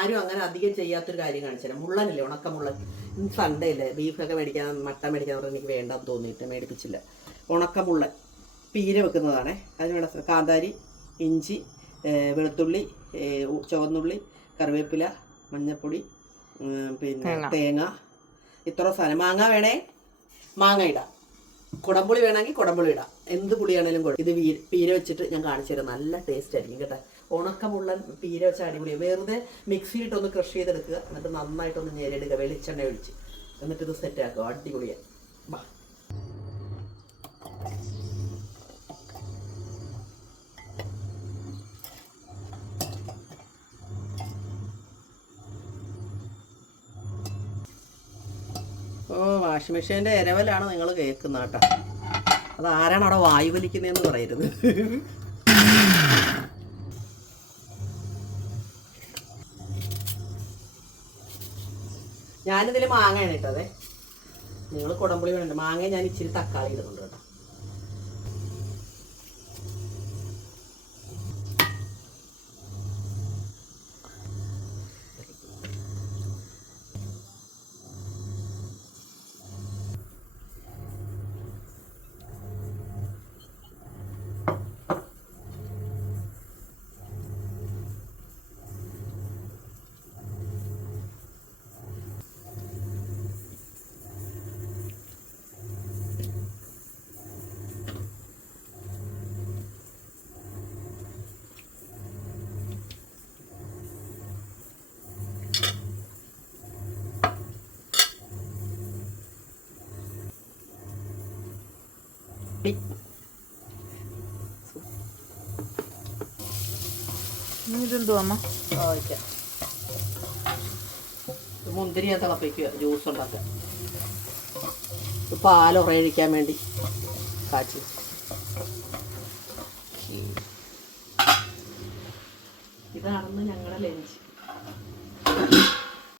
ആരും അങ്ങനെ അധികം ചെയ്യാത്തൊരു കാര്യം കാണിച്ചാൽ മുള്ളനില്ലേ, ഉണക്കമുള്ളൻ. സൺഡേ അല്ലേ, ബീഫൊക്കെ മേടിക്കാൻ മട്ടൻ മേടിക്കാൻ പറഞ്ഞാൽ എനിക്ക് വേണ്ടെന്ന് തോന്നിയിട്ട് മേടിപ്പിച്ചില്ല. ഉണക്കമുള്ളൻ പീര വെക്കുന്നതാണേ. അതിന് വേണ്ട കാന്താരി, ഇഞ്ചി, വെളുത്തുള്ളി, ചുവന്നുള്ളി, കറിവേപ്പില, മഞ്ഞൾപ്പൊടി, പിന്നെ തേങ്ങ, ഇത്ര സാധനം. മാങ്ങ വേണേ മാങ്ങ ഇടാം, കുടംപുളി വേണമെങ്കിൽ കുടംപുളി ഇടാം, എന്ത് പുളിയാണേലും കൊടുക്കും. ഇത് പീര വെച്ചിട്ട് ഞാൻ കാണിച്ചു തരാം, നല്ല ടേസ്റ്റ് ആയിരിക്കും കേട്ടോ. ഉണക്കമുള്ളൻ പീര വെച്ച അടിപൊളിയാണ്. വെറുതെ മിക്സിയിലിട്ടൊന്ന് ക്രഷ് ചെയ്തെടുക്കുക, എന്നിട്ട് നന്നായിട്ടൊന്ന് ഞെരടുക വെളിച്ചെണ്ണ ഒഴിച്ച്, എന്നിട്ട് ഇത് സെറ്റ് ആക്കുക. അടിപൊളിയാണ്. ബാ വാഷിംഗ് മെഷീൻ്റെ ഇരവലാണ് നിങ്ങൾ കേൾക്കുന്നത് കേട്ടോ. അത് ആരാണ് അവിടെ വായു വലിക്കുന്നതെന്ന് പറയരുത്. ഞാനിതിൽ മാങ്ങയാണ് ഇട്ടതേ, നിങ്ങൾ കുടംപുളി വേണ്ട. മാങ്ങ ഞാൻ ഇച്ചിരി തക്കാളി ഇടുന്നുണ്ട് കേട്ടോ. ഇതെന്തോ അമ്മ മുന്തിരി ഞാൻ തിളപ്പിക്കുക, ജ്യൂസ് ഉണ്ടാക്കുക. പാലുറഴിക്കാൻ വേണ്ടി കാച്ചി. ഇതാണെന്ന് ഞങ്ങളുടെ ലഞ്ച്.